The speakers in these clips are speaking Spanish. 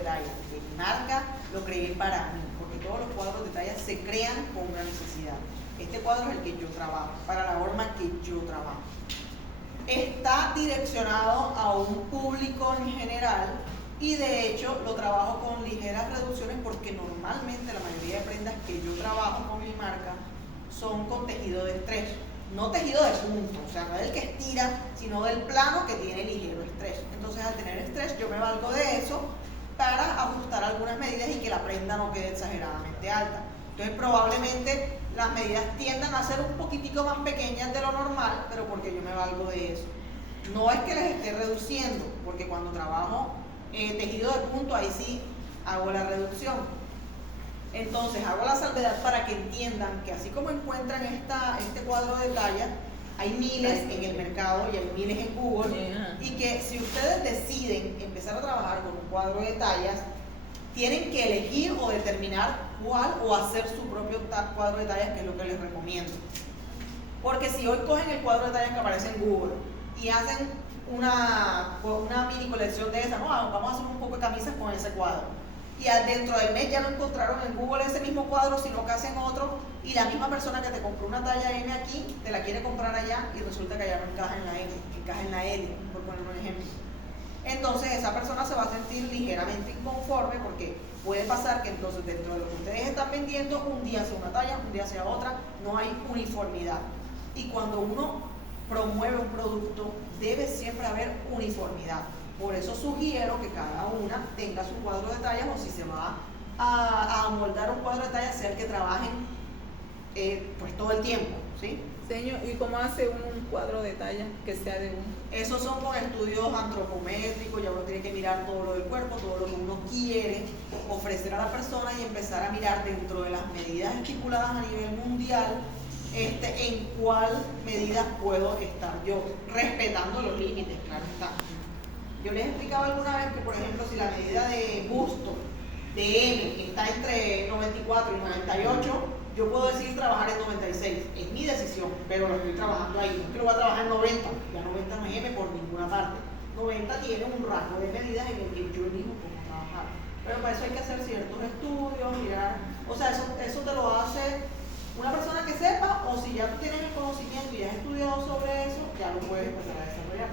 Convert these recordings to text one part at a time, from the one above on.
de talla de mi marca, lo creé para mí, porque todos los cuadros de talla se crean con una necesidad. Este cuadro es el que yo trabajo, para la forma que yo trabajo. Está direccionado a un público en general y de hecho lo trabajo con ligeras reducciones porque normalmente la mayoría de prendas que yo trabajo con mi marca son con tejido de stretch, no tejido de punto, o sea, no es el que estira, sino del plano que tiene ligero stretch. Entonces al tener stretch yo me valgo de eso para ajustar algunas medidas y que la prenda no quede exageradamente alta. Entonces probablemente las medidas tiendan a ser un poquitico más pequeñas de lo normal, pero porque yo me valgo de eso. No es que les esté reduciendo, porque cuando trabajo tejido de punto, ahí sí hago la reducción. Entonces hago la salvedad para que entiendan que así como encuentran este cuadro de talla, hay miles en el mercado y hay miles en Google, y que si ustedes deciden empezar a trabajar con un cuadro de tallas, tienen que elegir o determinar cuál o hacer su propio cuadro de tallas, que es lo que les recomiendo. Porque si hoy cogen el cuadro de tallas que aparece en Google y hacen una mini colección de esa, no, vamos a hacer un poco de camisas con ese cuadro, y dentro del mes ya no encontraron en Google ese mismo cuadro, sino que hacen otro, y la misma persona que te compró una talla M aquí, te la quiere comprar allá, y resulta que allá no encaja en la M, encaja en la L, por poner un ejemplo. Entonces esa persona se va a sentir ligeramente inconforme, porque puede pasar que entonces dentro de lo que ustedes están vendiendo, un día sea una talla, un día sea otra, no hay uniformidad. Y cuando uno promueve un producto, debe siempre haber uniformidad. Por eso sugiero que cada una tenga su cuadro de tallas, o si se va a amoldar un cuadro de tallas, sea el que trabajen pues todo el tiempo, ¿sí? Señor, ¿y cómo hace un cuadro de talla que sea de uno? Esos son con estudios antropométricos, ya uno tiene que mirar todo lo del cuerpo, todo lo que uno quiere ofrecer a la persona y empezar a mirar dentro de las medidas estipuladas a nivel mundial, en cuál medida puedo estar yo, respetando los límites, claro está. Yo les he explicado alguna vez que, por ejemplo, si la medida de busto de M está entre 94 y 98, yo puedo decidir trabajar en 96, es mi decisión, pero lo estoy trabajando ahí. No es que lo voy a trabajar en 90, ya 90 no es M por ninguna parte. 90 tiene un rango de medidas en el que yo elijo cómo trabajar. Pero para eso hay que hacer ciertos estudios, mirar, o sea, eso te lo hace una persona que sepa, o si ya tú tienes el conocimiento y has estudiado sobre eso, ya lo puedes empezar a desarrollar.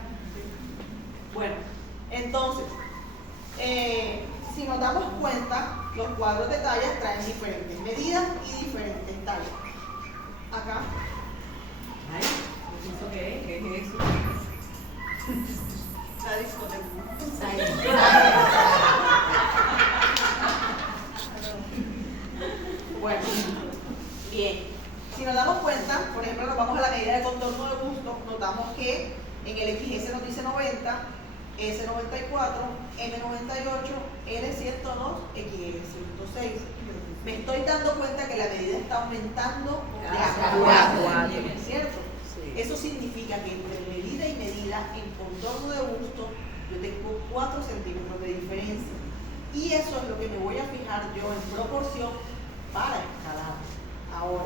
Bueno, entonces, si nos damos cuenta, los cuadros de tallas traen diferentes medidas y diferentes tallas. Acá. Ay, ¿eso qué es? ¿Qué es eso? La discoteca. Bueno, bien. Si nos damos cuenta, por ejemplo, nos vamos a la medida de contorno de busto, notamos que en el XS nos dice 90, S94, M98, L102, XL106. Me estoy dando cuenta que la medida está aumentando de a 4, ¿cierto? Sí. Eso significa que entre medida y medida, en contorno de busto, yo tengo 4 centímetros de diferencia. Y eso es lo que me voy a fijar yo en proporción para escalar. Ahora,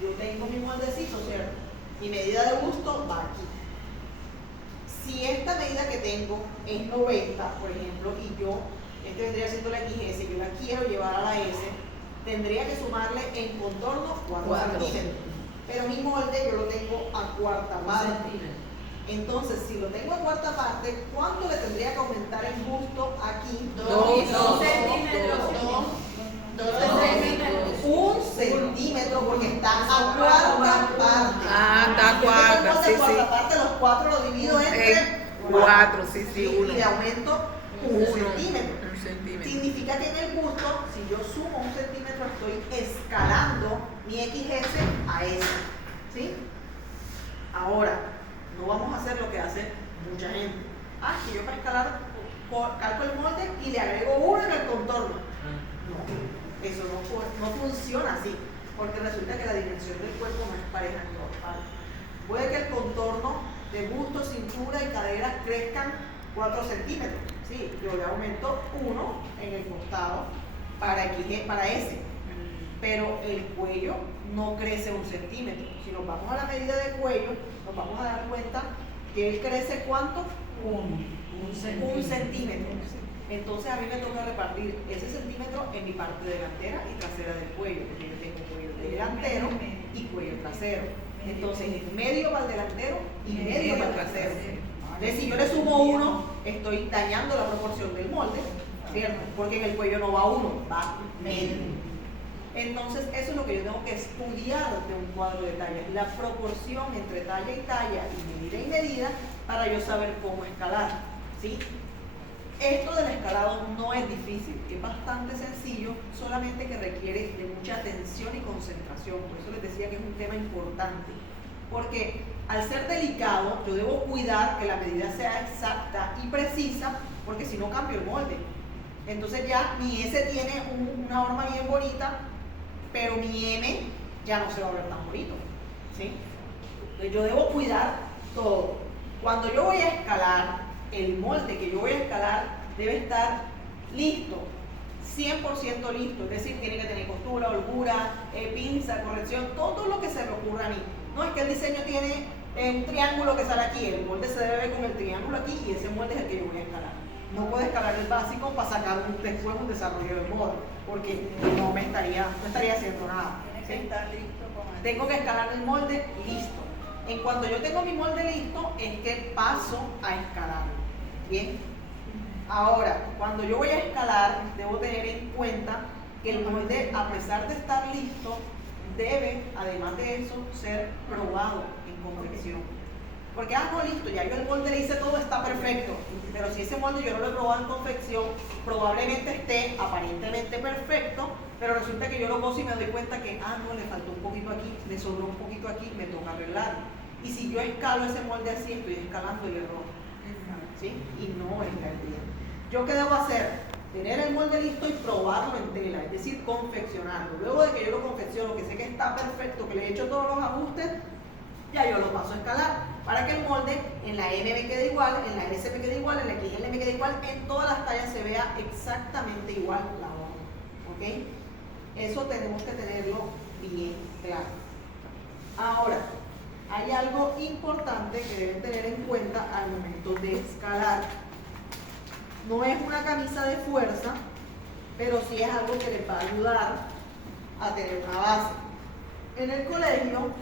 yo tengo mi moldecito, ¿cierto? Mi medida de busto va aquí. Si esta medida que tengo es 90, por ejemplo, y yo, vendría siendo la XS, yo la quiero llevar a la S, tendría que sumarle en contorno 4 centímetros. Pero mi molde yo lo tengo a cuarta parte. Entonces, si lo tengo a cuarta parte, ¿cuánto le tendría que aumentar el busto aquí? 2 centímetros. 1 centímetro, porque está a cuarta parte. Ah, está a cuarta, sí, sí. Parte, los 4 lo divido entre 4, sí, 1. Y le aumento 1 centímetro. 1 centímetro. Significa que en el busto, si yo sumo 1 centímetro, estoy escalando mi XS a S. ¿Sí? Ahora, no vamos a hacer lo que hace mucha gente. Que yo para escalar calco el molde y le agrego 1 en el contorno. No. Eso no funciona así, porque resulta que la dimensión del cuerpo no es pareja en todas partes. Puede que el contorno de busto, cintura y caderas crezcan 4 centímetros. Sí, yo le aumento 1 en el costado para S, pero el cuello no crece 1 centímetro. Si nos vamos a la medida de cuello, nos vamos a dar cuenta que él crece ¿cuánto? 1 centímetro. Entonces a mí me toca repartir ese centímetro en mi parte delantera y trasera del cuello, porque yo tengo cuello delantero y cuello trasero. Entonces medio para el delantero y medio para el trasero. Entonces si yo le sumo 1, estoy dañando la proporción del molde, ¿cierto? Porque en el cuello no va 1, va medio. Entonces eso es lo que yo tengo que estudiar de un cuadro de tallas, la proporción entre talla y talla y medida para yo saber cómo escalar, ¿sí? Esto del escalado no es difícil, es bastante sencillo, solamente que requiere de mucha atención y concentración. Por eso les decía que es un tema importante, porque al ser delicado yo debo cuidar que la medida sea exacta y precisa, porque si no cambio el molde. Entonces ya mi S tiene una forma bien bonita, pero mi M ya no se va a ver tan bonito, ¿sí? Entonces yo debo cuidar todo. Cuando yo voy a escalar, el molde que yo voy a escalar debe estar listo, 100% listo, es decir, tiene que tener costura, holgura, pinza, corrección, todo lo que se me ocurra a mí. No es que el diseño tiene un triángulo que sale aquí, el molde se debe ver con el triángulo aquí y ese molde es el que yo voy a escalar. No puedo escalar el básico para sacar después un desarrollo de moda, porque no estaría haciendo nada, ¿sí? Tengo que escalar el molde listo. En cuanto yo tengo mi molde listo, es que paso a escalarlo. Bien. Ahora, cuando yo voy a escalar, debo tener en cuenta que el molde, a pesar de estar listo, debe, además de eso, ser probado en confección. Porque, no, listo, ya yo el molde le hice todo, está perfecto. Pero si ese molde yo no lo he probado en confección, probablemente esté aparentemente perfecto, pero resulta que yo lo coso y me doy cuenta que, no, le faltó un poquito aquí, le sobró un poquito aquí, me toca arreglarlo. Y si yo escalo ese molde así, estoy escalando el error, ¿sí? Y no es la idea. ¿Yo qué debo hacer? Tener el molde listo y probarlo en tela, es decir, confeccionarlo. Luego de que yo lo confecciono, que sé que está perfecto, que le he hecho todos los ajustes, ya yo lo paso a escalar, para que el molde en la M me quede igual, en la S me quede igual, en la XL me quede igual, en todas las tallas se vea exactamente igual la horma, ¿ok? Eso tenemos que tenerlo bien claro. Ahora, hay algo importante que deben tener en cuenta al momento de escalar. No es una camisa de fuerza, pero sí es algo que les va a ayudar a tener una base. En el colegio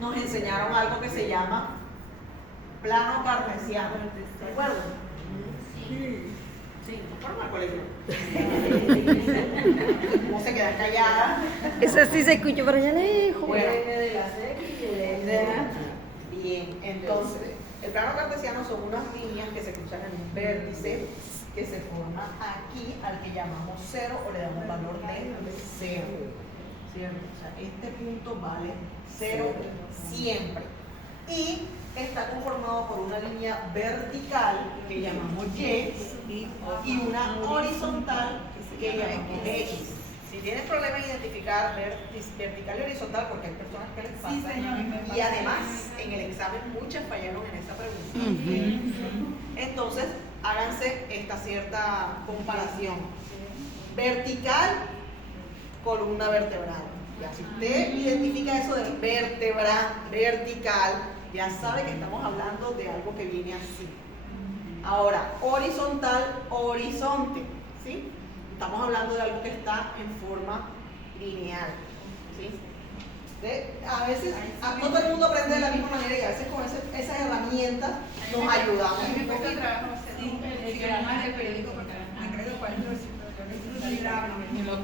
nos enseñaron algo que se llama plano cartesiano. ¿De acuerdo? Sí, no fueron al colegio. ¿Cómo se quedan calladas? Eso sí se escucha por allá lejos. Bueno, bien, entonces, el plano cartesiano son unas líneas que se cruzan en un vértice que se forma aquí, al que llamamos cero o le damos valor de cero. ¿Cierto? O sea, este punto vale 0 siempre. Y está conformado por una línea vertical que llamamos Y y una horizontal que llamamos X. Si tienes problema en identificar vertical y horizontal, porque hay personas que les pasa, sí, señor, y además en el examen muchas fallaron en esa pregunta. Entonces, háganse esta cierta comparación. Vertical, columna vertebral. Ya, si usted identifica eso de vértebra vertical, ya sabe que estamos hablando de algo que viene así. Ahora, horizontal, horizonte, ¿sí? Estamos hablando de algo que está en forma lineal, ¿sí? A veces, no todo el mundo aprende de la misma manera y a veces con esas herramientas nos ayudamos. A mí me cuesta trabajo hacer el diagrama del periódico porque me creo cuál es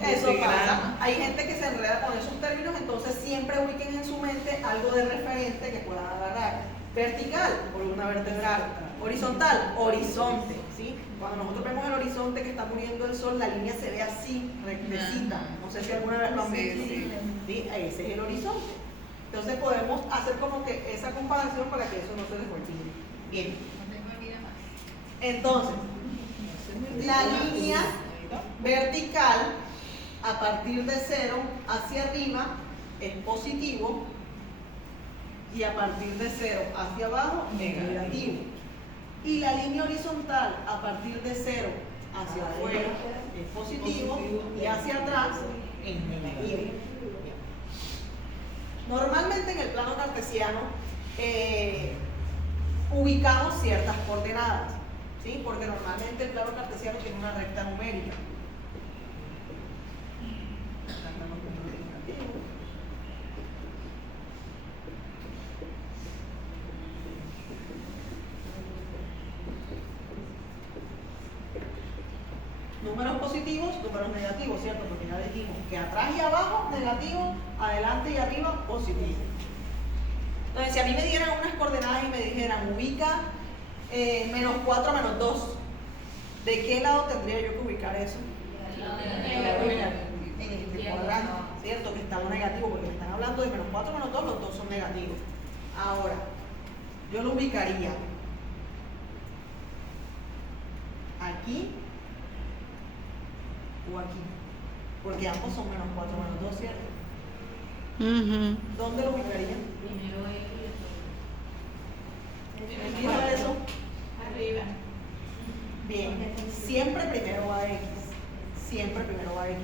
eso pasa. Hay gente que se enreda con esos términos, entonces siempre ubiquen en su mente algo de referente que puedan agarrar. Vertical, columna vertebral. Horizontal, horizonte, ¿sí? Cuando nosotros vemos el horizonte que está poniendo el sol, la línea se ve así, rectecita. No sé si alguna vez lo han visto. ¿Sí? Ese es el horizonte. Entonces podemos hacer como que esa comparación para que eso no se les olvide. Bien. Entonces, la línea vertical a partir de 0 hacia arriba es positivo y a partir de 0 hacia abajo es negativo. Y la línea horizontal a partir de 0 hacia afuera es positivo y hacia atrás es negativo. Normalmente en el plano cartesiano ubicamos ciertas coordenadas. ¿sí? Porque normalmente el plano cartesiano tiene una recta numérica. Acá están los números indicativos. Números positivos, números negativos, ¿cierto? Porque ya dijimos que atrás y abajo negativo, adelante y arriba positivo. Entonces, si a mí me dieran unas coordenadas y me dijeran ubica menos 4 menos 2, ¿de qué lado tendría yo que ubicar eso? En este cuadrante, ¿cierto? Que está lo negativo, porque me están hablando de menos 4 menos 2, los dos son negativos. Ahora, yo lo ubicaría aquí o aquí, porque ambos son menos 4 menos 2, ¿cierto? ¿Dónde lo ubicaría? Primero Mira eso. Arriba. Bien, siempre primero va X, siempre primero va X.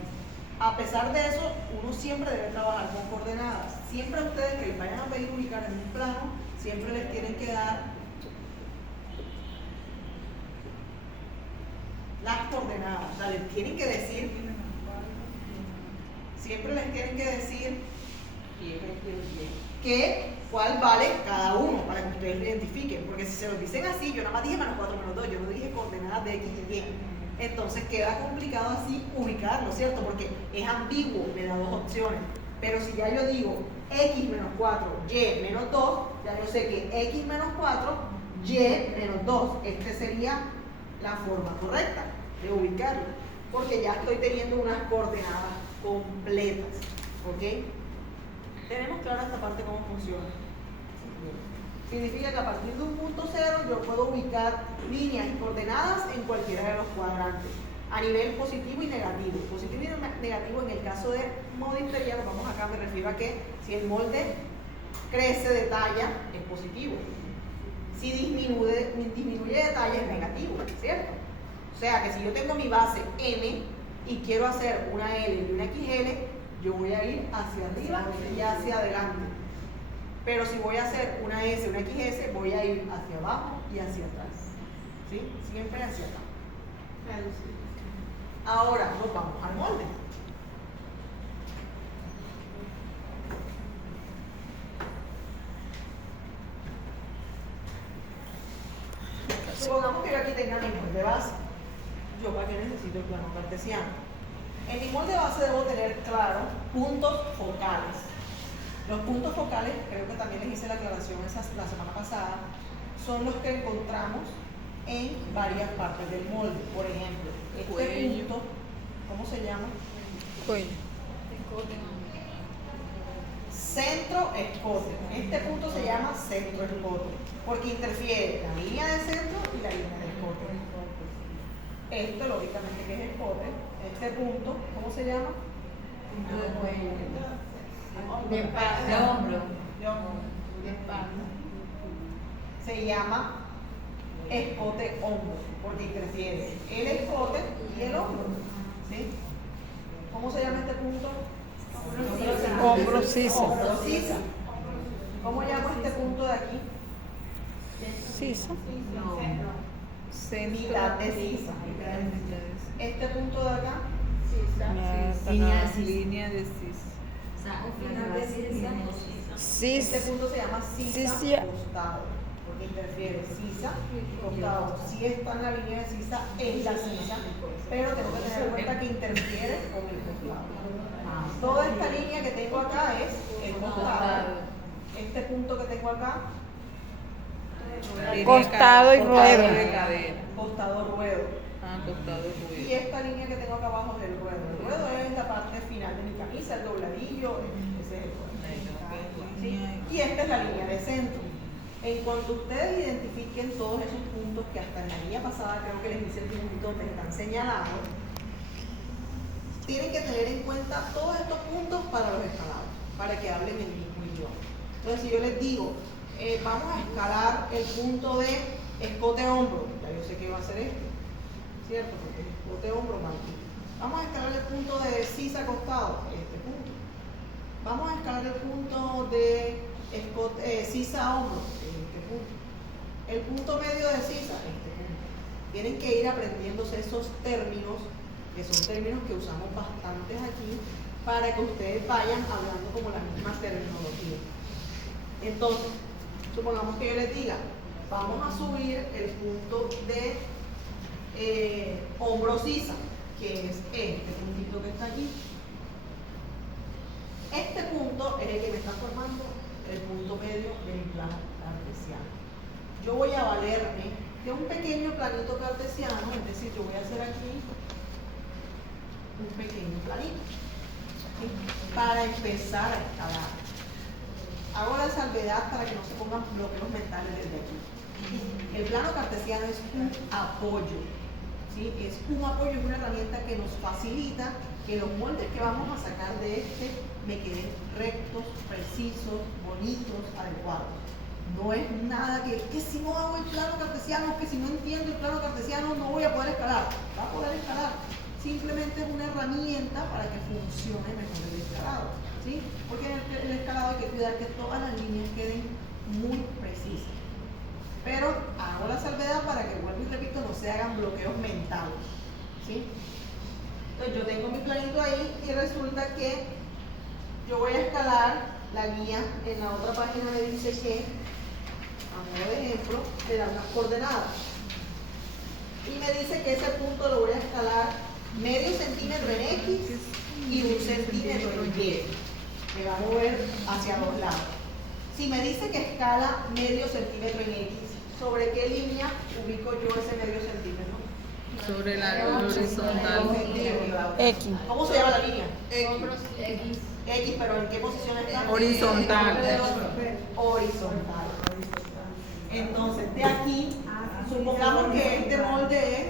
A pesar de eso, uno siempre debe trabajar con coordenadas. Siempre a ustedes que les vayan a pedir ubicar en un plano, siempre les tienen que dar las coordenadas. O sea, les tienen que decir, siempre les tienen que decir cuál vale cada uno para que ustedes lo identifiquen. Porque si se lo dicen así, yo nada más dije menos 4 menos 2, yo no dije coordenadas de X y Y. Entonces queda complicado así ubicarlo, ¿cierto? Porque es ambiguo, me da dos opciones. Pero si ya yo digo X menos 4, Y menos 2, ya yo sé que X menos 4, Y menos 2. Esta sería la forma correcta de ubicarlo. Porque ya estoy teniendo unas coordenadas completas. ¿Ok? ¿Tenemos clara esta parte cómo funciona? Significa que a partir de un punto cero yo puedo ubicar líneas y coordenadas en cualquiera de los cuadrantes, a nivel positivo y negativo. Positivo y negativo en el caso de molde imperial, vamos acá, me refiero a que si el molde crece de talla, es positivo. Si disminuye de talla, es negativo, ¿cierto? O sea que si yo tengo mi base M y quiero hacer una L y una XL, yo voy a ir hacia arriba y hacia adelante. Pero si voy a hacer una S, una XS, voy a ir hacia abajo y hacia atrás. ¿Sí? Siempre hacia acá. Ahora nos vamos al molde. Supongamos que yo aquí tenga mi molde base. ¿Yo para qué necesito el plano cartesiano? En mi molde base debo tener claro puntos focales. Los puntos focales, creo que también les hice la aclaración la semana pasada, son los que encontramos en varias partes del molde. Por ejemplo, este punto, ¿cómo se llama? Cuello. Centro escote. Este punto se llama centro escote, porque interfiere la línea de centro y la línea de escote. Esto, lógicamente, que es escote. Este punto, ¿cómo se llama? De hombro. De espalda. Se llama escote hombro, porque interfiere el escote y el hombro. ¿Sí? ¿Cómo se llama este punto? Hombro sisa. Hombro sisa. ¿Cómo llamo este punto de aquí? Sisa. Centro. Mitad de sisa. Este punto de acá, Línea de sisa. O sea, un final de ciencia. este punto se llama sisa costado, porque interfiere sisa costado. Si está en la línea de sisa, es la sisa, pero tengo que tener en cuenta que interfiere con el costado. Toda esta línea que tengo acá es el costado. Este punto que tengo acá, Costado y ruedo. costado ruedo. Costado y Y ruedo. esta línea que tengo acá abajo es el ruedo. El ruedo es la parte final de mi camisa, el dobladillo, ese es el ruedo. ¿Sí? Y esta es la línea de centro. En cuanto ustedes identifiquen todos esos puntos que hasta en la línea pasada creo que les hice el dibujito donde están señalados, tienen que tener en cuenta todos estos puntos para los escalados, para que hablen el mismo idioma. Entonces, si yo les digo, vamos a escalar el punto de escote hombro, ya yo sé que va a ser este, ¿cierto? Porque escote hombro va aquí. Vamos a escalar el punto de sisa costado, este punto. Vamos a escalar el punto de sisa hombro, este punto. El punto medio de sisa, este punto. Tienen que ir aprendiéndose esos términos, que son términos que usamos bastantes aquí, para que ustedes vayan hablando como la misma terminología. Entonces, supongamos que yo les diga, vamos a subir el punto de hombro sisa, que es este puntito que está aquí. Este punto es el que me está formando el punto medio del plano cartesiano. Yo voy a valerme de un pequeño planito cartesiano, es decir, yo voy a hacer aquí un pequeño planito, ¿sí? Para empezar a escalar. Hago la salvedad para que no se pongan bloqueos mentales desde aquí. El plano cartesiano es un apoyo, ¿sí? Es un apoyo, es una herramienta que nos facilita que los moldes que vamos a sacar de este me queden rectos, precisos, bonitos, adecuados. No es nada que si no hago el plano cartesiano, que si no entiendo el plano cartesiano no voy a poder escalar. Va a poder escalar. Simplemente es una herramienta para que funcione mejor el escalado, ¿sí? Porque en el escalado hay que cuidar que todas las líneas queden muy precisas. Pero hago la salvedad para que, vuelvo y repito, no se hagan bloqueos mentales, ¿sí? Entonces yo tengo mi planito ahí y resulta que yo voy a escalar. La guía en la otra página me dice que, a modo de ejemplo, le da unas coordenadas y me dice que ese punto lo voy a escalar medio centímetro en X y 1 centímetro en Y. Me va a mover hacia los lados. Si me dice que escala medio centímetro en X, ¿sobre qué línea ubico yo ese medio centímetro? Sobre la horizontal. X. ¿Cómo se llama la línea? X. X, pero ¿en qué posición está? Horizontal. Horizontal. Entonces, de aquí, supongamos que este molde es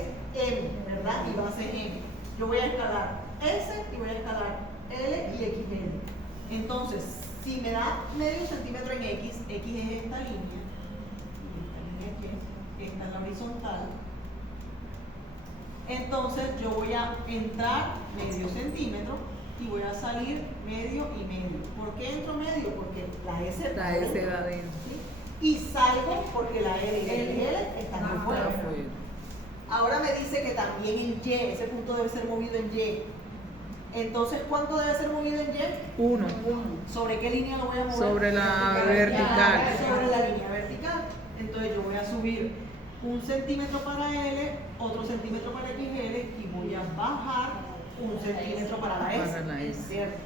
M, ¿verdad? Y base M. Yo voy a escalar S y voy a escalar L y XL. Entonces, si me da medio centímetro en X, X es esta línea, y esta línea aquí, esta es la horizontal. Entonces, yo voy a entrar medio centímetro y voy a salir medio y medio. ¿Por qué entro medio? Porque la S La S va adentro. ¿sí? Y salgo porque la L y la L están afuera. Ahora me dice que también en Y, ese punto debe ser movido en Y. Entonces, ¿cuánto debe ser movido en Y? 1. ¿Sobre qué línea lo voy a mover? Sobre la vertical. Sobre la línea vertical. Entonces yo voy a subir 1 centímetro para L, otro centímetro para XL y voy a bajar 1 centímetro para la S. Para la S. ¿Cierto?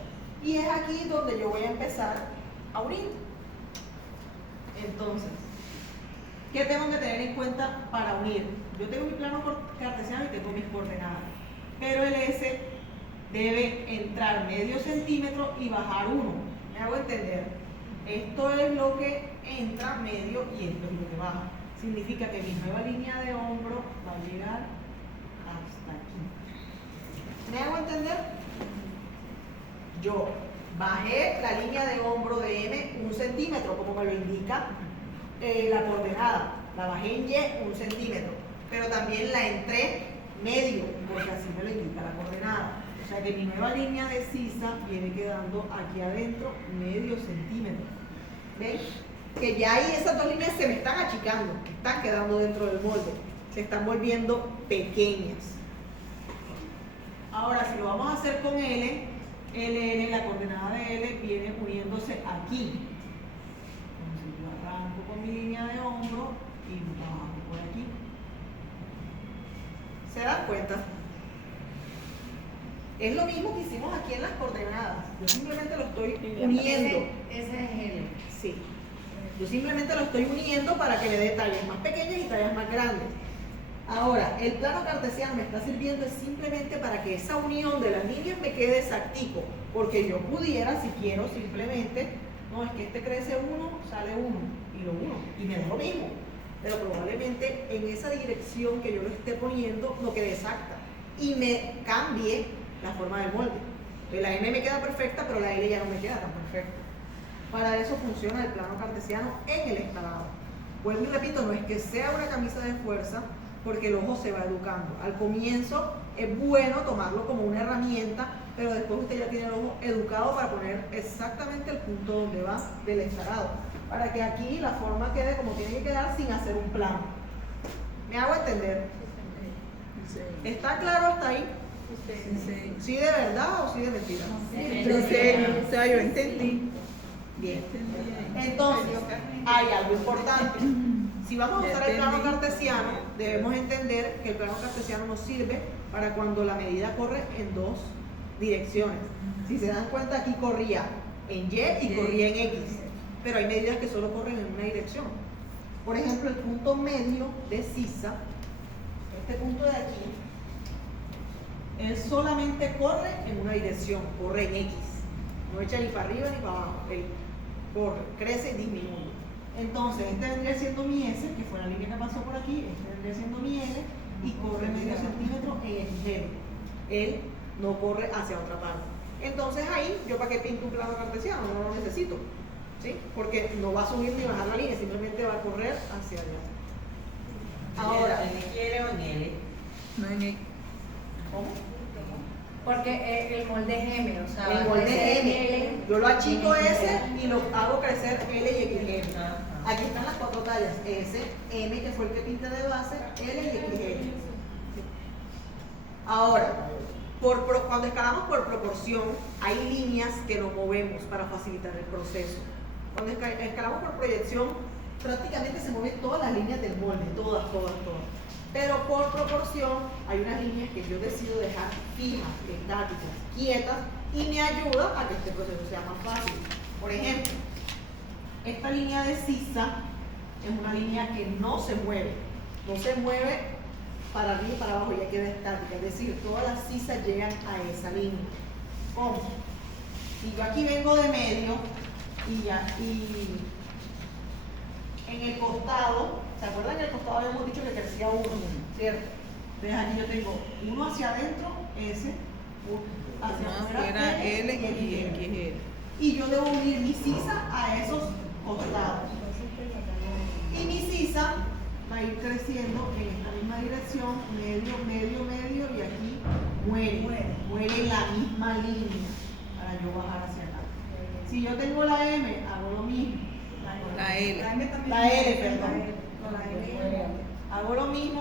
Y es aquí donde yo voy a empezar a unir. Entonces, ¿qué tengo que tener en cuenta para unir? Yo tengo mi plano cartesiano y tengo mis coordenadas, pero el S debe entrar medio centímetro y bajar 1. ¿Me hago entender? Esto es lo que entra medio y esto es lo que baja. Significa que mi nueva línea de hombro va a llegar hasta aquí. ¿Me hago entender? Yo bajé la línea de hombro de M 1 centímetro, como me lo indica la coordenada. La bajé en Y 1 centímetro, pero también la entré medio, porque así me lo indica la coordenada. O sea que mi nueva línea de sisa viene quedando aquí adentro medio centímetro. ¿Ven? Que ya ahí esas dos líneas se me están achicando, están quedando dentro del molde, se están volviendo pequeñas. Ahora, si lo vamos a hacer con L, LN, la coordenada de L viene uniéndose aquí. Entonces yo arranco con mi línea de hombro y bajo por aquí. ¿Se dan cuenta? Es lo mismo que hicimos aquí en las coordenadas. Yo simplemente lo estoy uniendo. Ese es L. Sí. Yo simplemente lo estoy uniendo para que le dé tallas más pequeñas y tallas más grandes. Ahora, el plano cartesiano me está sirviendo simplemente para que esa unión de las líneas me quede exactico. Porque yo pudiera, si quiero, simplemente, no, es que este crece 1, sale 1 y lo 1. Y me da lo mismo. Pero probablemente en esa dirección que yo lo esté poniendo no quede exacta. Y me cambie la forma del molde. Entonces, la M me queda perfecta, pero la L ya no me queda tan perfecta. Para eso funciona el plano cartesiano en el escalado. Vuelvo y repito, no es que sea una camisa de fuerza, porque el ojo se va educando. Al comienzo es bueno tomarlo como una herramienta, pero después usted ya tiene el ojo educado para poner exactamente el punto donde va del escalado, para que aquí la forma quede como tiene que quedar sin hacer un plano. ¿Me hago entender? ¿Está claro hasta ahí? Sí. ¿Sí de verdad o sí de mentira? O sea, yo entendí. Bien. Entonces, hay algo importante. Si vamos a usar el plano cartesiano, debemos entender que el plano cartesiano nos sirve para cuando la medida corre en dos direcciones. Si se dan cuenta, aquí corría en Y y corría en X, pero hay medidas que solo corren en una dirección. Por ejemplo, el punto medio de sisa, este punto de aquí, él solamente corre en una dirección, corre en X, no echa ni para arriba ni para abajo, él corre, crece y disminuye. Entonces, este vendría siendo mi S, que fue la línea que pasó por aquí, este vendría siendo mi L, y corre medio centímetro en XL. Él no corre hacia otra parte. Entonces ahí, ¿yo para qué pinto un plano cartesiano? No lo necesito, ¿sí? Porque no va a subir ni bajar la línea, simplemente va a correr hacia allá. Ahora, ¿En L o en L? No en el- ¿cómo? Porque el molde es M, o sea, El molde M. L. Yo lo achico S y lo hago crecer L y XL. Ajá. Aquí están las cuatro tallas, S, M, que fue el que pinté de base, L y XL. Ahora, cuando escalamos por proporción, hay líneas que nos movemos para facilitar el proceso. Cuando escalamos por proyección, prácticamente se mueven todas las líneas del molde, todas. Pero por proporción, hay unas líneas que yo decido dejar fijas, estáticas, quietas, y me ayuda a que este proceso sea más fácil. Por ejemplo, esta línea de sisa es una línea que no se mueve para arriba y para abajo, ya queda estática, es decir, todas las sisas llegan a esa línea. ¿Cómo? Si yo aquí vengo de medio y en el costado, ¿se acuerdan que en el costado habíamos dicho que crecía uno? ¿Cierto? Entonces aquí yo tengo uno hacia adentro, S, hacia afuera, Era L y y XL. XL. Y yo debo unir mi sisa a esos costados. Y mi sisa va a ir creciendo en esta misma dirección, medio, y aquí muere en la misma línea para yo bajar hacia acá. Si yo tengo la M, hago lo mismo. La L. La L, perdón. Hago lo mismo.